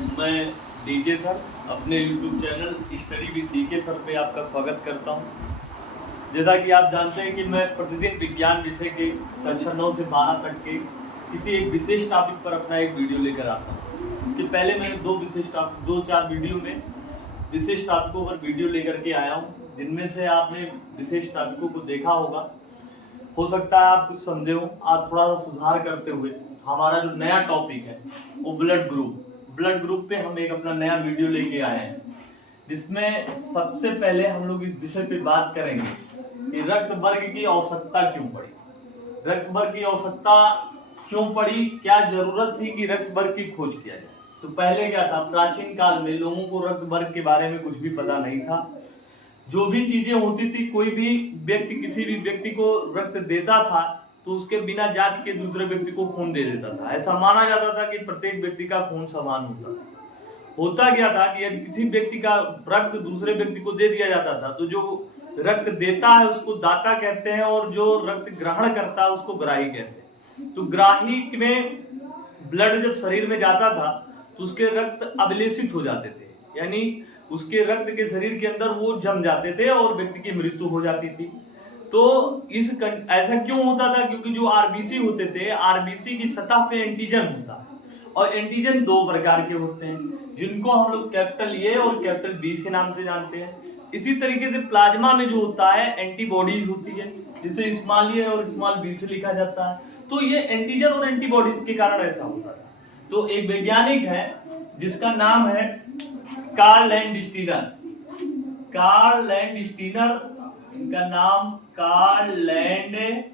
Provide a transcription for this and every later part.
मैं DK sir अपने YouTube channel study with DK sir पे आपका स्वागत करता हूँ। जैसा कि आप जानते हैं कि मैं प्रतिदिन विज्ञान विषय के कक्षा 9 से 12 तक के किसी एक विशेष टॉपिक पर अपना एक वीडियो लेकर आता हूँ। इसके पहले मैंने दो चार वीडियो में विशेष टॉपिकों पर वीडियो लेकर के आया हूँ, जिनमें से आपने विशेष टॉपिकों को देखा होगा। हो सकता है आप कुछ समझे हो, आप थोड़ा सा सुधार करते हुए हमारा जो नया टॉपिक है वो ब्लड ग्रुप पे हम एक अपना नया वीडियो लेके आए हैं, जिसमें सबसे पहले हम लोग इस विषय पे बात करेंगे कि रक्त वर्ग की आवश्यकता क्यों पड़ी। रक्त वर्ग की आवश्यकता क्यों पड़ी, क्या जरूरत थी कि रक्त वर्ग की खोज किया जाए। तो पहले क्या था, प्राचीन काल में लोगों को रक्त वर्ग के बारे में कुछ भी पता नहीं था। जो भी चीजें होती थी, कोई भी व्यक्ति किसी भी व्यक्ति को रक्त देता था तो उसके बिना जांच के दूसरे व्यक्ति को खून दे देता था। ऐसा माना जाता था कि प्रत्येक व्यक्ति का खून समान होता क्या था कि यदि किसी व्यक्ति का रक्त दूसरे व्यक्ति को दे दिया जाता था तो जो रक्त देता है उसको दाता कहते हैं और जो रक्त ग्रहण करता है उसको ग्राही कहते हैं। तो ग्राही में ब्लड जब शरीर में जाता था तो उसके रक्त अभिलेषित हो जाते थे, यानी उसके रक्त के शरीर के अंदर वो जम जाते थे और व्यक्ति की मृत्यु हो जाती थी। तो ऐसा क्यों होता था, क्योंकि जो आरबीसी होते थे, आरबीसी की सतह पे एंटीजन होता है और एंटीजन दो प्रकार के होते हैं, जिनको हम लोग कैपिटल ए और कैपिटल बी के नाम से जानते हैं। इसी तरीके से प्लाज्मा में जो होता है एंटीबॉडीज होती है, जिसे स्मॉल ए और स्मॉल बी से लिखा जाता है। तो ये एंटीजन और एंटीबॉडीज के कारण ऐसा होता था। तो एक वैज्ञानिक है जिसका नाम है कार्ल लैंडस्टीनर। कार्ल लैंडस्टीनर, इनका नाम कार्ल लैंडस्टीनर।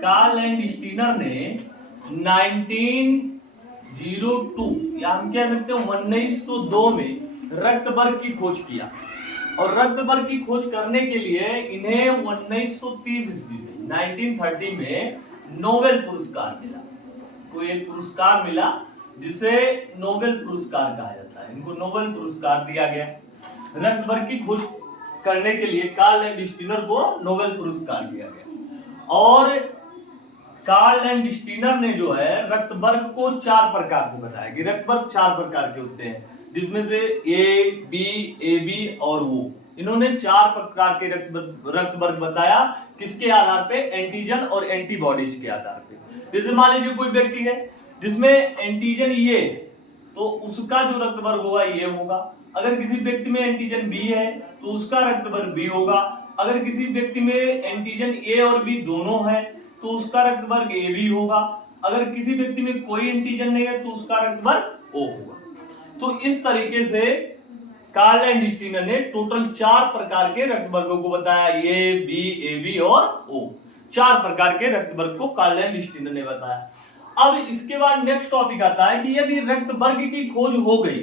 कार्ल लैंडस्टीनर ने 1902 या हम कह सकते हैं 1902 में रक्त वर्ग की खोज किया। और रक्त वर्ग की खोज करने के लिए इन्हें 1930 ईस्वी में 1930 में नोबेल पुरस्कार मिला। कोई एक पुरस्कार मिला जिसे नोबेल पुरस्कार कहा जाता है। इनको नोबेल पुरस्कार दिया गया रक्त वर्ग की खोज करने के लिए। कार्ल लैंडस्टीनर को नोबेल पुरस्कार दिया गया और कार्ल लैंडस्टीनर ने जो है रक्त वर्ग को 4 प्रकार से बताया कि रक्त वर्ग 4 प्रकार के होते हैं, जिसमें से ए बी और ओ। इन्होंने 4 प्रकार के रक्त वर्ग बताया। किसके आधार पे? एंटीजन और एंटीबॉडीज के आधार पे। जैसे मान लीजिए कोई व्यक्ति है जिसमें एंटीजन ये, तो उसका जो रक्त वर्ग होगा ये होगा। अगर किसी व्यक्ति में एंटीजन बी है तो उसका रक्त वर्ग बी होगा। अगर किसी व्यक्ति में एंटीजन ए और बी दोनों है तो उसका रक्त वर्ग ए बी होगा। अगर किसी व्यक्ति में कोई एंटीजन नहीं है तो उसका रक्त वर्ग ओ होगा। तो इस तरीके से कार्ल लैंडस्टीनर ने टोटल 4 प्रकार के रक्त वर्गों को बताया, ए बी और ओ। 4 प्रकार के रक्त वर्ग को कार्ल लैंडस्टीनर ने बताया। अब इसके बाद नेक्स्ट टॉपिक आता है कि यदि रक्त वर्ग की खोज हो गई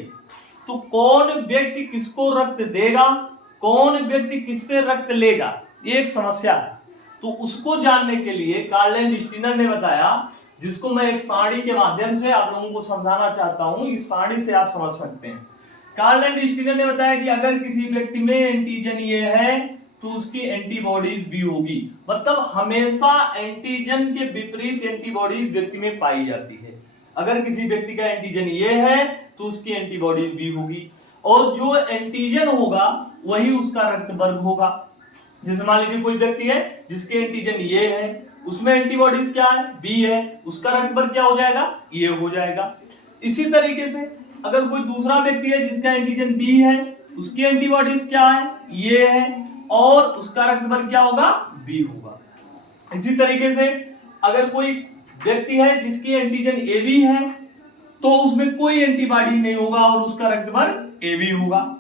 तो कौन व्यक्ति किसको रक्त देगा, कौन व्यक्ति किससे रक्त लेगा, ये एक समस्या है। तो उसको जानने के लिए कार्ल लैंडस्टीनर ने बताया, जिसको मैं एक सारणी के माध्यम से आप लोगों को समझाना चाहता हूं। इस सारणी से आप समझ सकते हैं। कार्ल लैंडस्टीनर ने बताया कि अगर किसी व्यक्ति में एंटीजन ये है तो उसकी एंटीबॉडीज भी होगी। मतलब हमेशा एंटीजन के विपरीत एंटीबॉडीज व्यक्ति में पाई जाती है। अगर किसी व्यक्ति का एंटीजन ये है तो उसकी एंटीबॉडीज भी होगी, और जो एंटीजन होगा वही उसका रक्त वर्ग होगा। जैसे मान लीजिए कोई व्यक्ति है जिसके एंटीजन ये है, उसमें एंटीबॉडीज क्या है? बी है, उसका रक्त वर्ग क्या हो जाएगा? ये हो जाएगा। इसी तरीके से अगर कोई दूसरा व्यक्ति है जिसका एंटीजन बी है, उसकी एंटीबॉडीज क्या है? ये है, और उसका रक्त वर्ग क्या होगा? बी होगा। इसी तरीके से अगर कोई व्यक्ति है जिसकी एंटीजन ए बी है तो उसमें कोई एंटीबॉडी नहीं होगा और उसका रक्त वर्ग ए बी होगा।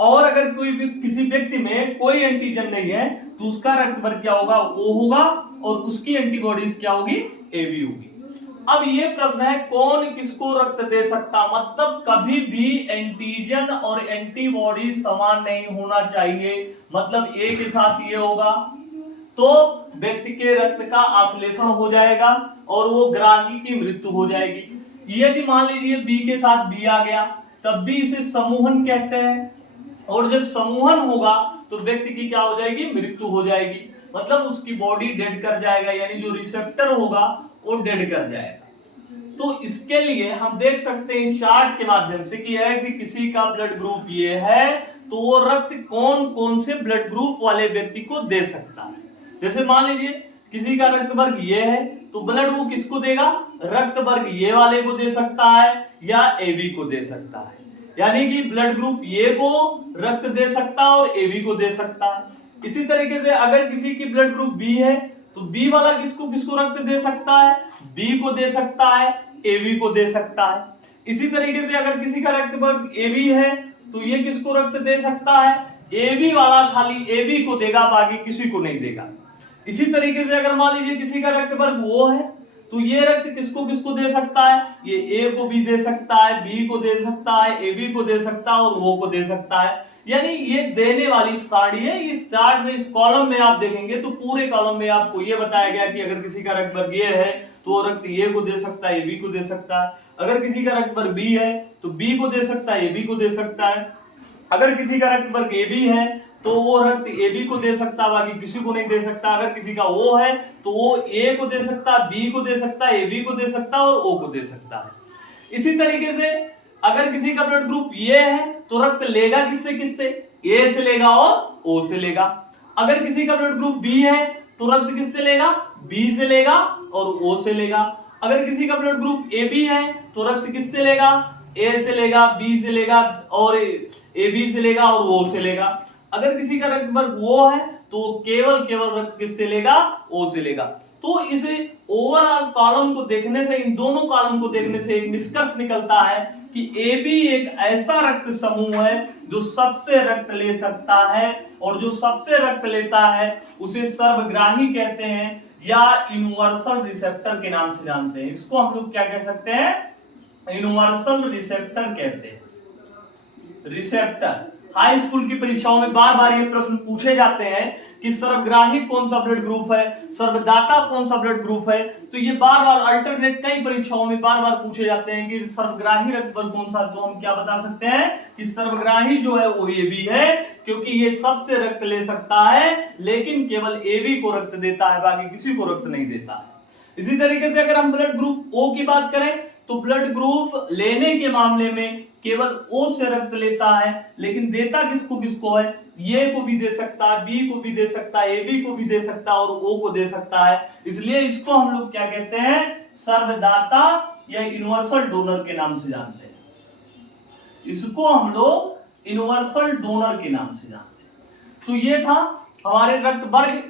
और अगर कोई किसी व्यक्ति में कोई एंटीजन नहीं है तो उसका रक्त वर्ग क्या होगा? ओ होगा, और उसकी एंटीबॉडीज क्या होगी? ए बी होगी। अब ये प्रश्न है कौन किसको रक्त दे सकता, मतलब कभी भी एंटीजन और एंटीबॉडी समान नहीं होना चाहिए। मतलब ए के साथ ये होगा तो व्यक्ति के रक्त का आश्लेषण हो जाएगा और वो ग्राही की मृत्यु हो जाएगी। यदि मान लीजिए बी के साथ बी आ गया तब भी इसे समूहन कहते हैं, और जब समूहन होगा तो व्यक्ति की क्या हो जाएगी? मृत्यु हो जाएगी। मतलब उसकी बॉडी डेड कर जाएगा, यानी जो रिसेप्टर होगा वो डेड कर जाएगा। तो इसके लिए हम देख सकते हैं चार्ट के माध्यम से कि यदि किसी का ब्लड ग्रुप ये है तो वो रक्त कौन कौन से ब्लड ग्रुप वाले व्यक्ति को दे सकता है। जैसे मान लीजिए किसी का रक्त वर्ग ये है तो ब्लड वो किसको देगा, रक्त वर्ग ये वाले को दे सकता है या AB को दे सकता है। यानी कि ब्लड ग्रुप ए को रक्त दे सकता है और AB को दे सकता है। इसी तरीके से अगर किसी की ब्लड ग्रुप बी है तो बी वाला किसको किसको रक्त दे सकता है, बी को दे सकता है, AB को दे सकता है। इसी तरीके से अगर किसी का रक्त वर्ग AB है तो ये किसको रक्त दे सकता है, AB वाला खाली AB को देगा, बाकी किसी को नहीं देगा। इसी तरीके से अगर मान लीजिए किसी का रक्त वर्ग O है तो ये रक्त किसको किसको दे सकता है, ये A को भी दे सकता है, B को दे सकता है, AB को दे सकता है और O को दे सकता है। यानी ये देने वाली साड़ी है। इस चार्ट में इस कॉलम में आप देखेंगे तो पूरे कॉलम में आपको ये बताया गया कि अगर किसी का रक्त वर्ग ये है तो वो रक्त ए को दे सकता है, AB को दे सकता है। अगर किसी का रक्त वर्ग बी है तो बी को दे सकता है, AB को दे सकता है। अगर किसी का रक्त वर्ग AB है तो वो रक्त AB को दे सकता है, बाकी किसी को नहीं दे सकता। अगर किसी का O है तो वो A को दे सकता है, B को दे सकता है, AB को दे सकता है और O को दे सकता है। इसी तरीके से अगर किसी का ब्लड ग्रुप ये है तो रक्त लेगा किससे किससे, A से लेगा और O से लेगा। अगर किसी का ब्लड ग्रुप B है तो रक्त किससे लेगा, B से लेगा और O से लेगा। अगर किसी का ब्लड ग्रुप AB है तो रक्त किससे लेगा, A से लेगा, B से लेगा और AB से लेगा और O से लेगा। अगर किसी का रक्त वर्ग O है तो केवल रक्त किससे लेगा, O से लेगा। तो इस ओवरऑल कॉलम को देखने से, इन दोनों कॉलम को देखने से एक निष्कर्ष निकलता है कि AB एक ऐसा रक्त समूह है जो सबसे रक्त ले सकता है और जो सबसे रक्त लेता है उसे सर्वग्राही कहते हैं या यूनिवर्सल रिसेप्टर के नाम से जानते हैं। इसको हम लोग क्या कह सकते हैं, यूनिवर्सल रिसेप्टर कहते हैं। रिसेप्टर हाई स्कूल की परीक्षाओं में बार बार ये प्रश्न पूछे जाते हैं कि सर्वग्राही कौन सा ब्लड ग्रुप है, सर्वदाता कौन सा ब्लड ग्रुप है। तो ये बार बार अल्टरनेट कई परीक्षाओं में बार बार पूछे जाते हैं कि सर्वग्राही रक्त वर्ग कौन सा। तो हम क्या बता सकते हैं कि सर्वग्राही जो है वो AB है, क्योंकि ये सबसे रक्त ले सकता है लेकिन केवल AB को रक्त देता है, बाकी किसी को रक्त नहीं देता है। इसी तरीके से अगर हम ब्लड ग्रुप O की बात करें तो ब्लड ग्रुप लेने के मामले में केवल O से रक्त लेता है, लेकिन देता किसको किसको है, A को भी दे सकता है, B को भी दे सकता है, AB को भी दे सकता है और O को दे सकता है। इसलिए इसको हम लोग क्या कहते हैं, सर्वदाता या यूनिवर्सल डोनर के नाम से जानते हैं। इसको हम लोग यूनिवर्सल डोनर के नाम से जानते हैं। तो ये था हमारे रक्त वर्ग,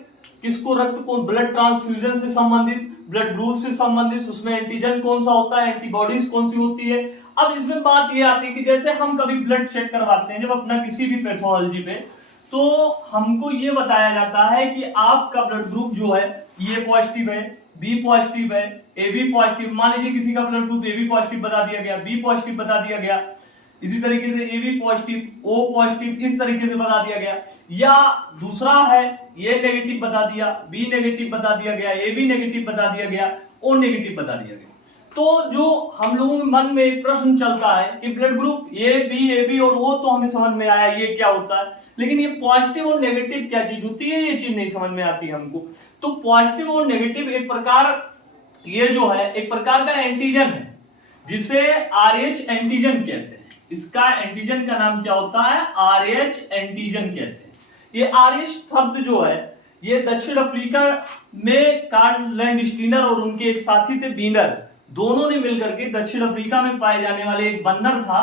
किसको रक्त को ब्लड ट्रांसफ्यूजन से संबंधित, ब्लड ग्रुप से संबंधित, उसमें एंटीजन कौन सा होता है, एंटीबॉडीज कौन सी होती है। अब इसमें बात ये आती है कि जैसे हम कभी ब्लड चेक करवाते हैं जब अपना किसी भी पैथोलॉजी पे, तो हमको ये बताया जाता है कि आपका ब्लड ग्रुप जो है ये पॉजिटिव है, बी पॉजिटिव है, AB पॉजिटिव। मान लीजिए किसी का ब्लड ग्रुप AB पॉजिटिव बता दिया गया, B पॉजिटिव बता दिया गया, इसी तरीके से AB पॉजिटिव, O पॉजिटिव, इस तरीके से बता दिया गया। या दूसरा है ये नेगेटिव बता दिया, B नेगेटिव बता दिया गया, AB नेगेटिव बता दिया गया, O नेगेटिव बता दिया गया। तो जो हम लोगों के मन में एक प्रश्न चलता है कि blood group A, B, AB और O तो हमें समझ में आया ये क्या होता है, लेकिन ये पॉजिटिव और नेगेटिव क्या चीज होती है, ये चीज नहीं समझ में आती हमको। तो पॉजिटिव और नेगेटिव एक प्रकार, ये जो है एक प्रकार का एंटीजन है जिसे RH एंटीजन कहते हैं। इसका एंटीजन का नाम क्या होता है, RH एंटीजन कहते हैं। ये RH शब्द जो है ये दक्षिण अफ्रीका में कार्ल लैंडस्टीनर और उनके एक साथी थे बीनर, दोनों ने मिलकर के दक्षिण अफ्रीका में पाए जाने वाले एक बंदर था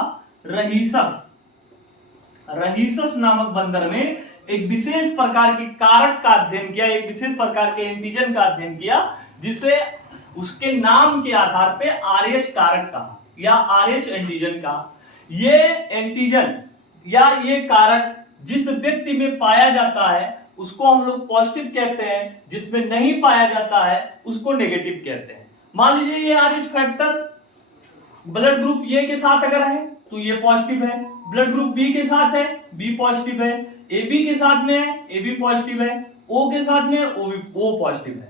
रहीसस नामक बंदर में एक विशेष प्रकार के कारक का अध्ययन किया, एक विशेष प्रकार के एंटीजन का अध्ययन किया जिसे उसके नाम के आधार पे RH कारक कहा या RH एंटीजन कहा। ये एंटीजन या ये कारक जिस व्यक्ति में पाया जाता है उसको हम लोग पॉजिटिव कहते हैं, जिसमें नहीं पाया जाता है उसको नेगेटिव कहते हैं। मान लीजिए ये RH factor blood group A के साथ अगर है तो ये पॉजिटिव है, ब्लड ग्रुप B के साथ है B पॉजिटिव है, AB के साथ में है AB पॉजिटिव है, O के साथ में O पॉजिटिव है।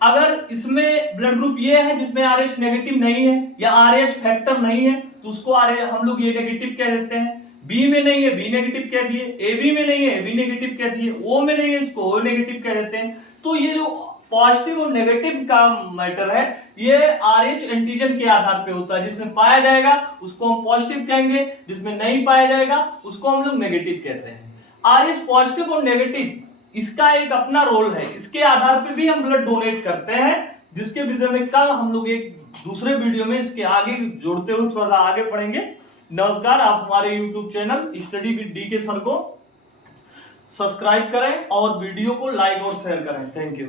अगर इसमें ब्लड ग्रुप ये है जिसमें RH नेगेटिव नहीं है या RH फैक्टर नहीं है तो उसको हम लोग ये नेगेटिव कह देते हैं। B में नहीं है B नेगेटिव कह दिए, AB में नहीं है AB नेगेटिव कह दिए, O में नहीं है इसको O नेगेटिव कह देते हैं। तो ये जो पॉजिटिव और नेगेटिव का मैटर है, ये RH एंटीजन के आधार पे होता है। जिसमें पाया जाएगा उसको हम पॉजिटिव कहेंगे, जिसमें नहीं पाया जाएगा उसको हम लोग नेगेटिव कहते हैं। RH पॉजिटिव और नेगेटिव इसका एक अपना रोल है, इसके आधार पे भी हम ब्लड डोनेट करते हैं, जिसके विषय में कल हम लोग एक दूसरे वीडियो में इसके आगे जोड़ते हुए थोड़ा आगे पढ़ेंगे। नमस्कार, आप हमारे YouTube channel study with DK sir को सब्सक्राइब करें और वीडियो को लाइक और शेयर करें। Thank you.